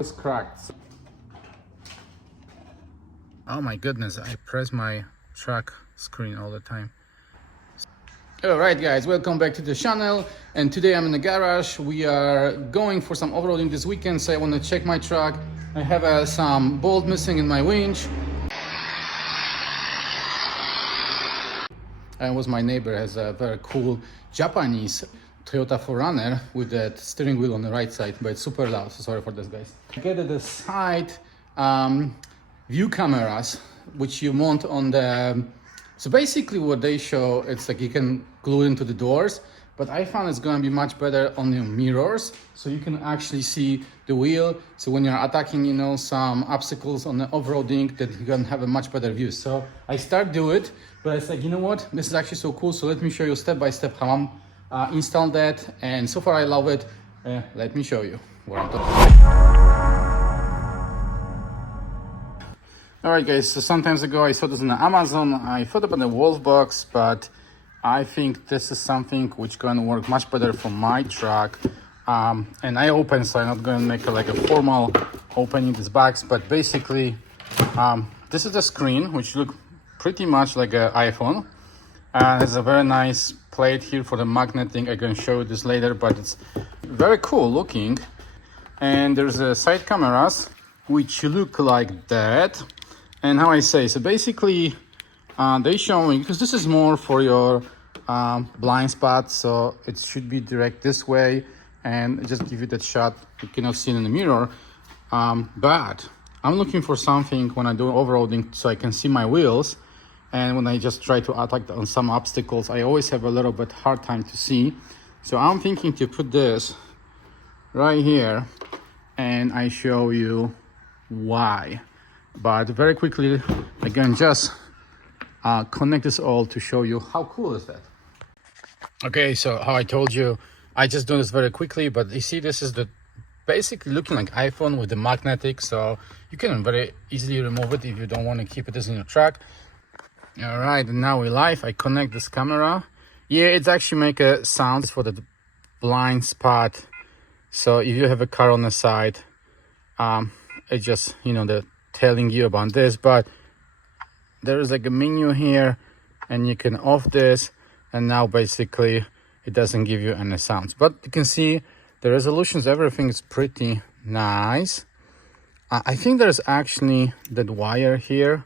It's cracked. Oh my goodness, I press my track screen all the time. Alright guys, welcome back to the channel, and today I'm in the garage. We are going for some off-roading this weekend, so I want to check my truck. I have some bolt missing in my winch. And was my neighbor has a very cool Japanese Toyota 4Runner with that steering wheel on the right side, but it's super loud, so sorry for this guys. I get the side view cameras which you mount on the, so basically what they show, it's like you can glue it into the doors, but I found it's going to be much better on the mirrors, so you can actually see the wheel. So when you're attacking, you know, some obstacles on the off-roading, that you're going to have a much better view. So I start do it, but it's like, you know what, this is actually so cool. So let me show you step by step how I'm installed that, and so far I love it. Let me show you what I'm talking about. Alright guys, so some time ago I saw this on Amazon. I thought about the wolf box, but I think this is something which gonna work much better for my truck. And I open, so I'm not gonna make a formal opening this box, but basically this is the screen, which look pretty much like an iPhone. There's a very nice plate here for the magneting. I'm gonna show you this later, but it's very cool looking. And there's a side cameras which look like that. And how I say, so basically they show me, because this is more for your blind spot, so it should be direct this way and just give you that shot you cannot see in the mirror. But I'm looking for something when I do overloading so I can see my wheels, and when I just try to attack on some obstacles I always have a little bit hard time to see. So I'm thinking to put this right here, and I show you why. But very quickly again, just connect this all to show you how cool is that. Okay, so how I told you, I just do this very quickly, but you see this is the basically looking like iPhone with the magnetic, so you can very easily remove it if you don't want to keep it as in your truck. All right, and now we're live. I connect this camera. Yeah, it's actually make a sound for the blind spot. So if you have a car on the side, it just, you know, the telling you about this. But there is like a menu here, and you can off this, and now basically it doesn't give you any sounds, but you can see the resolutions, everything is pretty nice. I think there's actually that wire here.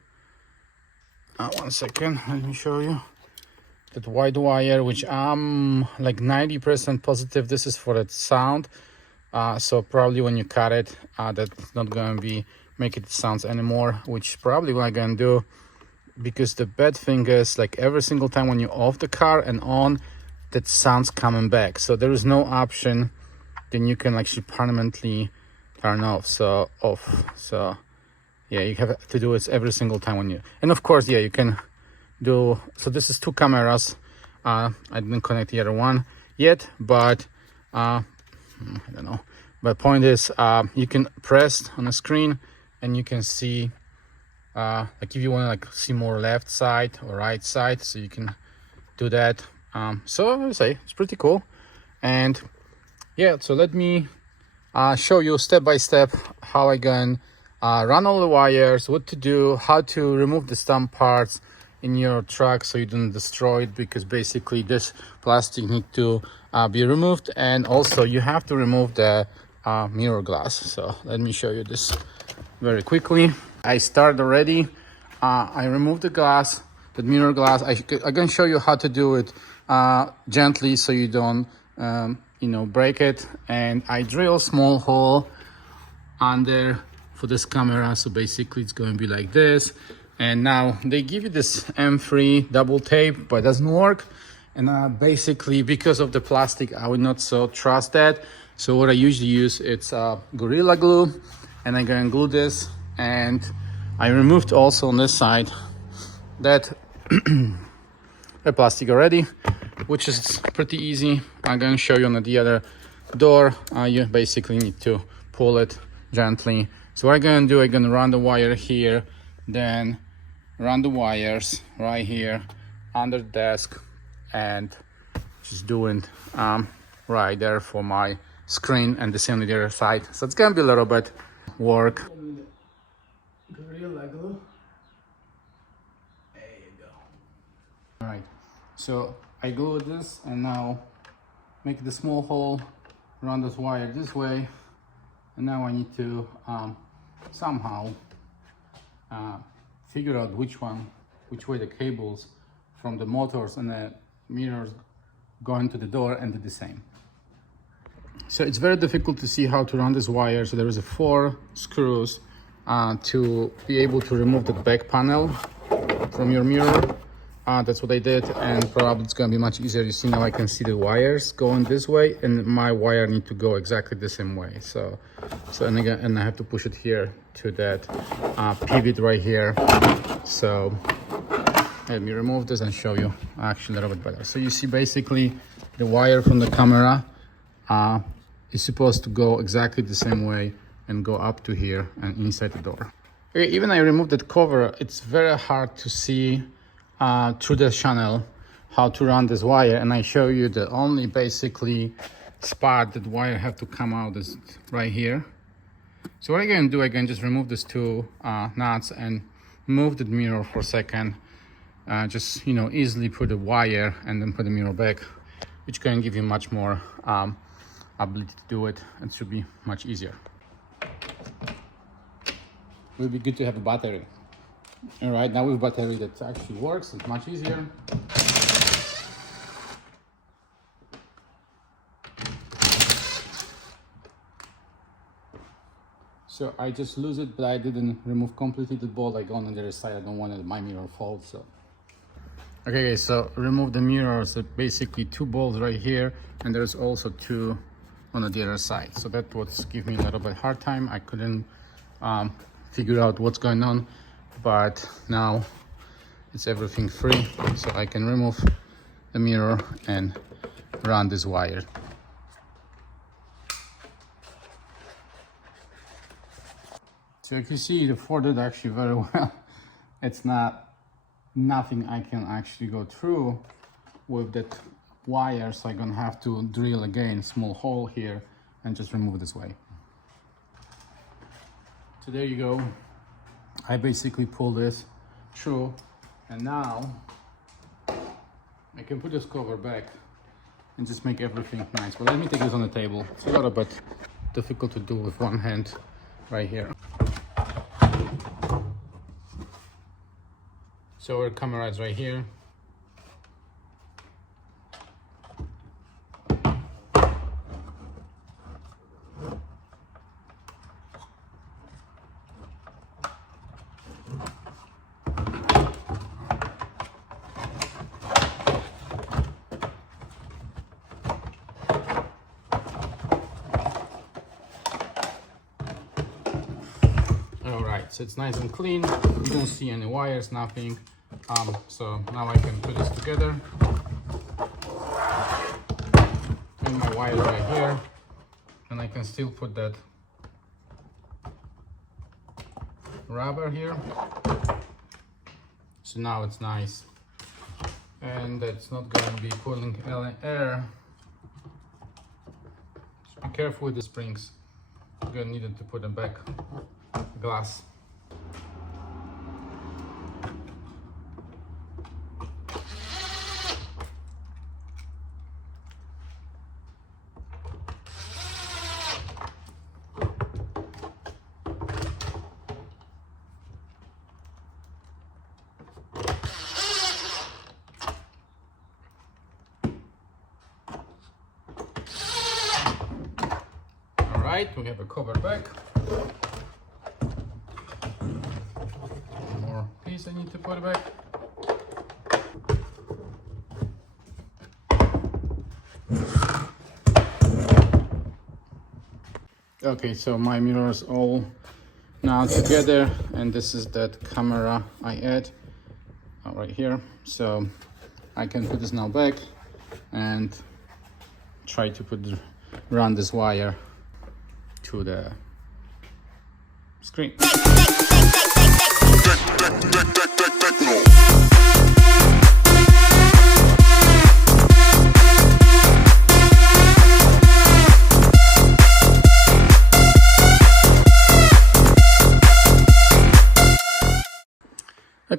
1 second, let me show you that white wire, which I'm like 90% positive this is for that sound. So probably when you cut it, that's not gonna be make it sounds anymore, which probably what I'm gonna do, because the bad thing is like every single time when you off the car and on, that sound's coming back. So there is no option then you can actually permanently turn off. So yeah, you have to do it every single time when you, and of course, yeah, you can do, so this is 2 cameras. I didn't connect the other one yet, but I don't know, but point is you can press on the screen and you can see like if you want to like see more left side or right side, so you can do that. So I would say it's pretty cool. And yeah, so let me show you step by step how I can run all the wires, what to do, how to remove the stump parts in your truck so you don't destroy it, because basically this plastic need to be removed, and also you have to remove the mirror glass. So let me show you this very quickly. I start already. I remove the glass, the mirror glass. I'm gonna show you how to do it gently so you don't you know, break it. And I drill small hole under for this camera, so basically it's going to be like this. And now they give you this M3 double tape, but it doesn't work. And basically because of the plastic, I would not so trust that. So what I usually use, it's Gorilla Glue, and I'm gonna glue this. And I removed also on this side that the plastic already, which is pretty easy. I'm gonna show you on the other door. You basically need to pull it gently. So what I'm gonna do, I'm gonna run the wire here, then run the wires right here under the desk, and just doing right there for my screen, and the same on the other side. So it's gonna be a little bit work. Gorilla glue. There you go. All right, so I glued this and now make the small hole, run this wire this way, and now I need to somehow figure out which way the cables from the motors and the mirrors go into the door and do the same. So it's very difficult to see how to run this wire. So there is 4 screws to be able to remove the back panel from your mirror. That's what I did, and probably it's gonna be much easier. You see now I can see the wires going this way, and my wire need to go exactly the same way. So and again, and I have to push it here to that pivot right here. So let me remove this and show you actually a little bit better. So you see basically the wire from the camera is supposed to go exactly the same way and go up to here and inside the door. Okay, even I removed that cover, it's very hard to see through the channel how to run this wire, and I show you the only basically spot that wire have to come out is right here. So what I can do, I can just remove these 2 nuts and move the mirror for a second. Just, you know, easily put the wire and then put the mirror back, which can give you much more ability to do it. It should be much easier. It would be good to have a battery. All right, now with battery that actually works, it's much easier. So I just lose it, but I didn't remove completely the bolt. I go on the other side. I don't want my mirror fall. So okay guys, so remove the mirror. So basically 2 bolts right here, and there's also 2 on the other side. So that was give me a little bit hard time. I couldn't figure out what's going on, but now it's everything free, so I can remove the mirror and run this wire. So you can see the Ford did actually very well. It's nothing I can actually go through with that wire, so I'm gonna have to drill again small hole here and just remove this way. So there you go. I basically pull this through, and now I can put this cover back and just make everything nice. But let me take this on the table. It's a little bit difficult to do with one hand right here. So our camera is right here. So it's nice and clean. You don't see any wires, nothing. So now I can put this together. And my wire right here, and I can still put that rubber here. So now it's nice, and it's not going to be pulling air. So be careful with the springs. You're gonna need to put them back glass. Right, we have a cover back. One more piece I need to put back. Okay, so my mirrors all now together, and this is that camera I add right here. So I can put this now back and try to run this wire to the screen.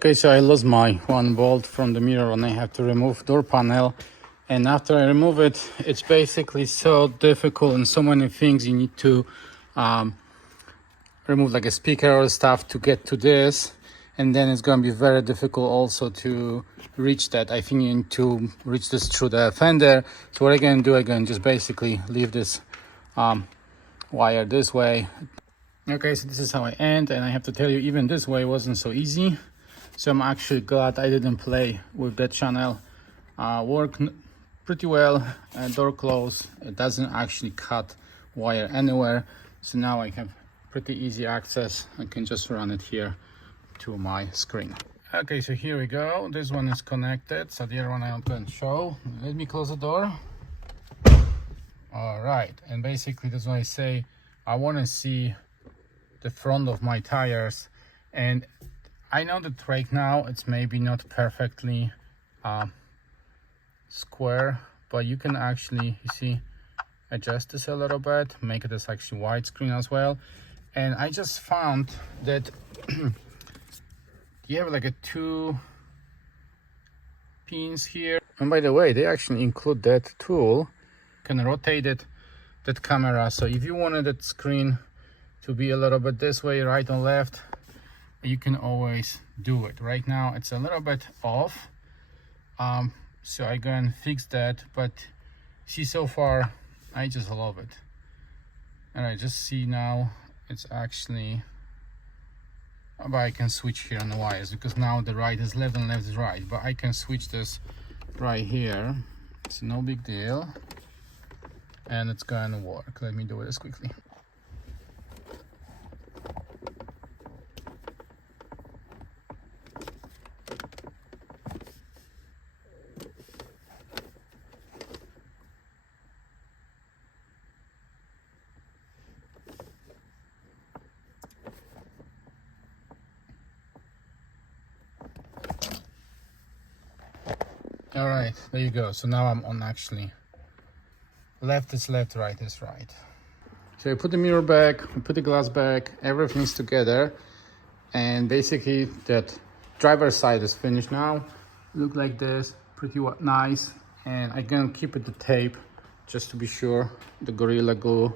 Okay, so I lost my one bolt from the mirror and I have to remove door panel. And after I remove it, it's basically so difficult and so many things you need to remove, like a speaker or stuff to get to this. And then it's going to be very difficult also to reach that. I think you need to reach this through the fender. So what I'm going to do, I'm going to just basically leave this wire this way. Okay, so this is how I end, and I have to tell you, even this way wasn't so easy. So I'm actually glad I didn't play with that channel. Worked pretty well. Door closed. It doesn't actually cut wire anywhere. So now I have pretty easy access. I can just run it here to my screen. Okay, so here we go. This one is connected, so the other one I'm going to show. Let me close the door. All right, and basically that's why I say I want to see the front of my tires. And I know that right now it's maybe not perfectly square, but you can actually, you see, adjust this a little bit, make it as actually widescreen as well. And I just found that you have like a 2 pins here. And by the way, they actually include that tool. You can rotate it, that camera. So if you wanted that screen to be a little bit this way, right or left, you can always do it. Right now it's a little bit off. So I go and fix that, but see, so far I just love it. And I just see now it's actually, but I can switch here on the wires, because now the right is left and left is right, but I can switch this right here. It's no big deal, and it's gonna work. Let me do this quickly. All right, there you go. So now I'm on actually left is left, right is right. So I put the mirror back, I put the glass back, everything's together, and basically that driver's side is finished now. Look like this, pretty nice. And I'm gonna keep it the tape just to be sure. The Gorilla Glue,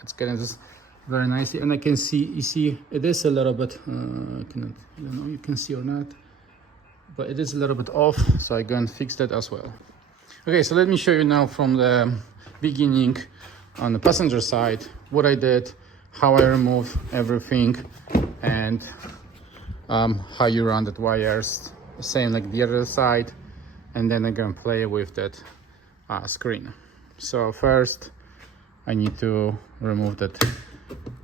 it's getting this very nicely, and I can see, you see, it is a little bit. I don't know, you can see or not, but it is a little bit off, so I'm going to fix that as well. Okay, so let me show you now from the beginning on the passenger side what I did, how I remove everything, and how you run that wires, same like the other side, and then I'm going to play with that screen. So first I need to remove that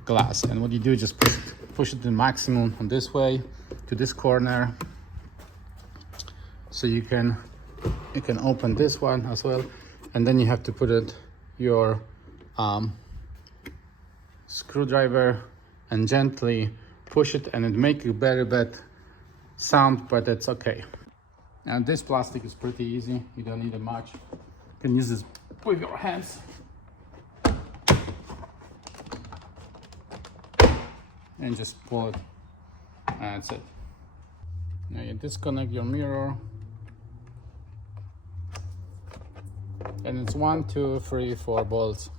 glass, and what you do, just push it to the maximum on this way to this corner. So you can open this one as well, and then you have to put it your screwdriver and gently push it, and it makes a very bad sound, but that's okay. Now this plastic is pretty easy, you don't need it much. You can use this with your hands. And just pull it, and that's it. Now you disconnect your mirror. And it's 1, 2, 3, 4 bolts.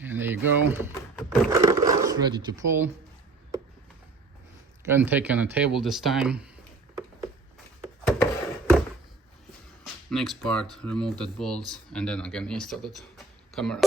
And there you go. It's ready to pull. Go and take on a table this time. Next part, remove that bolts, and then again install that camera.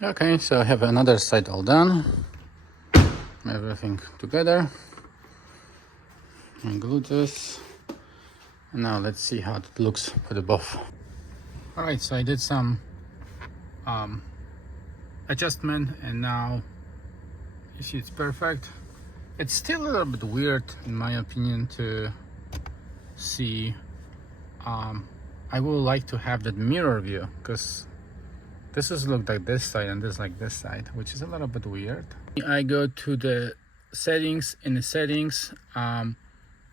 Okay, so I have another side all done. Everything together. And glue this. And now let's see how it looks for the both. Alright, so I did some adjustment, and now you see it's perfect. It's still a little bit weird in my opinion to see. I would like to have that mirror view, because this is look like this side and this like this side, which is a little bit weird. I go to the settings. In the settings,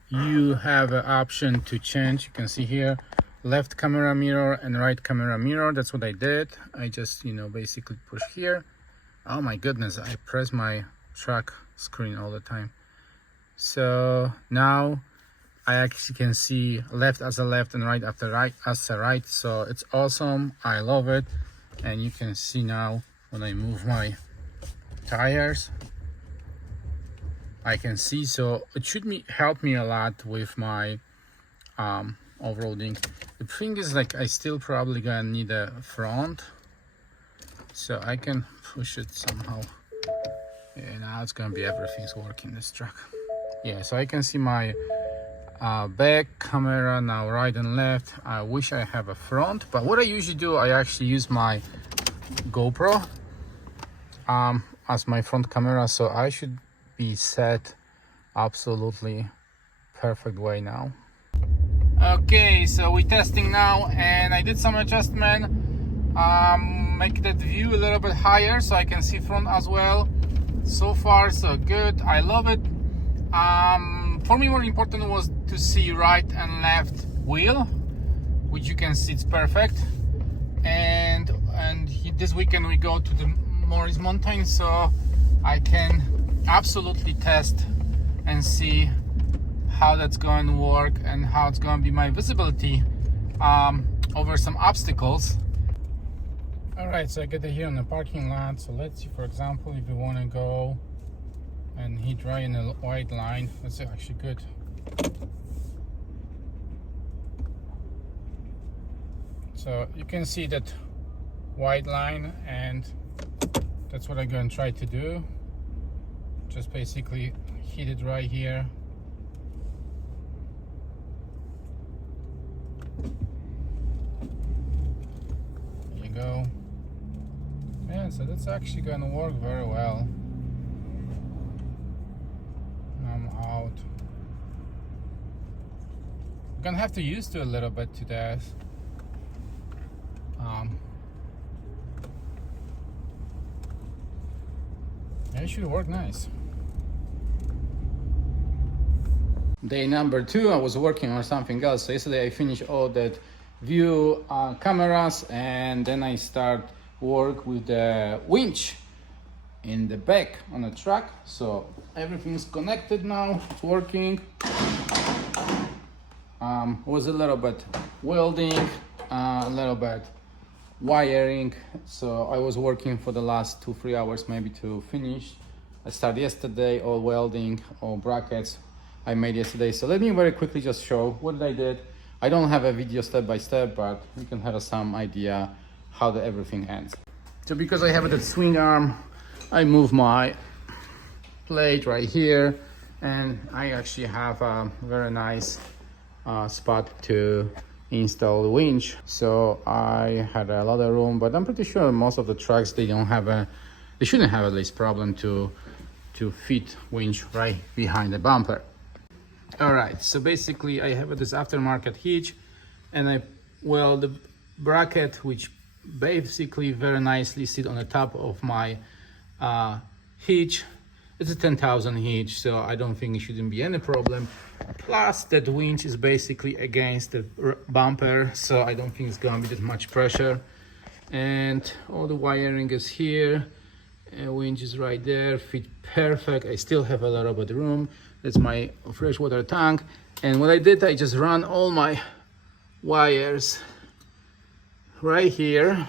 you have an option to change. You can see here left camera mirror and right camera mirror. That's what I did. I just, basically push here. Oh my goodness, I press my track screen all the time. So now I actually can see left as a left and right after right as a right. So it's awesome. I love it. And you can see now when I move my tires, I can see. So it should help me a lot with my off-roading. The thing is, like, I still probably gonna need a front, so I can push it somehow. Yeah, now it's gonna be everything's working this truck. Yeah, so I can see my back camera now, right and left. I wish I have a front, but what I usually do, I actually use my GoPro as my front camera, so I should be set absolutely perfect way now. Okay, so we're testing now, and I did some adjustment, make that view a little bit higher so I can see front as well. So far so good. I love it. For me, more important was to see right and left wheel, which you can see it's perfect. And this weekend we go to the Morris Mountain, so I can absolutely test and see how that's going to work and how it's going to be my visibility over some obstacles. All right, so I get it here in the parking lot. So let's see, for example, if you want to go and hit right in a white line. That's actually good. So you can see that white line, and that's what I'm going to try to do. Just basically hit it right here. There you go. Yeah, so that's actually going to work very well. I'm out. I'm gonna have to use to a little bit to that. It should work nice. Day number 2, I was working on something else. So yesterday I finished all that view cameras, and then I start work with the winch in the back on the truck. So everything's connected now, it's working. Was a little bit welding, a little bit wiring. So I was working for the last 2-3 hours maybe to finish. I started yesterday, all welding, all brackets I made yesterday. So let me very quickly just show what I did. I don't have a video step by step, but you can have some idea how everything ends. So because I have that swing arm, I move my plate right here, and I actually have a very nice spot to install the winch. So I had a lot of room, but I'm pretty sure most of the trucks, they shouldn't have at least problem to fit winch right behind the bumper. All right, so basically I have this aftermarket hitch, and I weld the bracket, which basically very nicely sit on the top of my hitch. It's a 10,000 hitch, so I don't think it shouldn't be any problem. Plus that winch is basically against the bumper, so I don't think it's gonna be that much pressure. And all the wiring is here, and winch is right there, fit perfect. I still have a lot of room. That's my freshwater tank. And what I did, I just ran all my wires right here.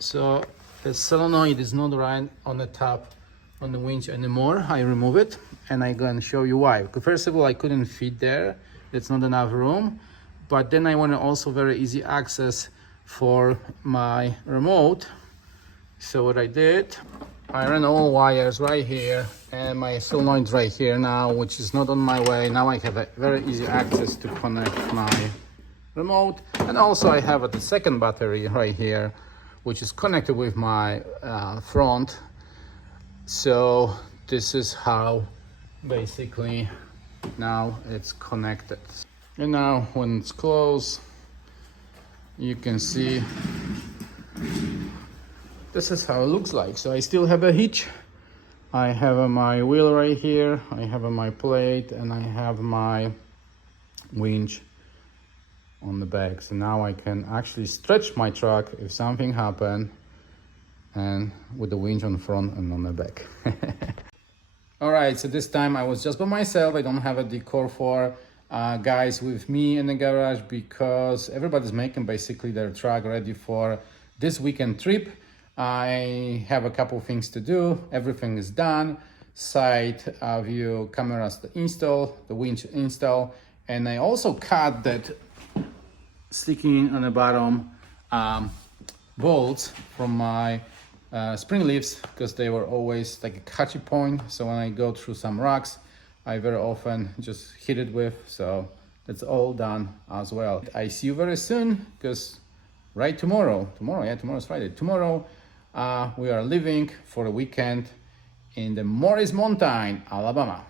So the solenoid is not right on the top on the winch anymore. I remove it, and I'm gonna show you why. First of all, I couldn't fit there. It's not enough room. But then I want to also very easy access for my remote. So what I did, I ran all wires right here and my solenoid right here now, which is not on my way. Now I have a very easy access to connect my remote. And also I have the second battery right here, which is connected with my front. So this is how basically now it's connected. And now when it's closed, you can see this is how it looks like. So I still have a hitch. I have my wheel right here. I have my plate and I have my winch on the back. So now I can actually stretch my truck if something happened, and with the winch on front and on the back. All right, so this time I was just by myself. I don't have a decor for guys with me in the garage because everybody's making basically their truck ready for this weekend trip. I have a couple things to do. Everything is done. Side view cameras to install, the winch install, and I also cut that sticking on the bottom bolts from my spring leaves because they were always like a catchy point. So when I go through some rocks, I very often just hit it with. So that's all done as well. I see you very soon because tomorrow's Friday. Tomorrow we are leaving for a weekend in the Morris Mountain, Alabama.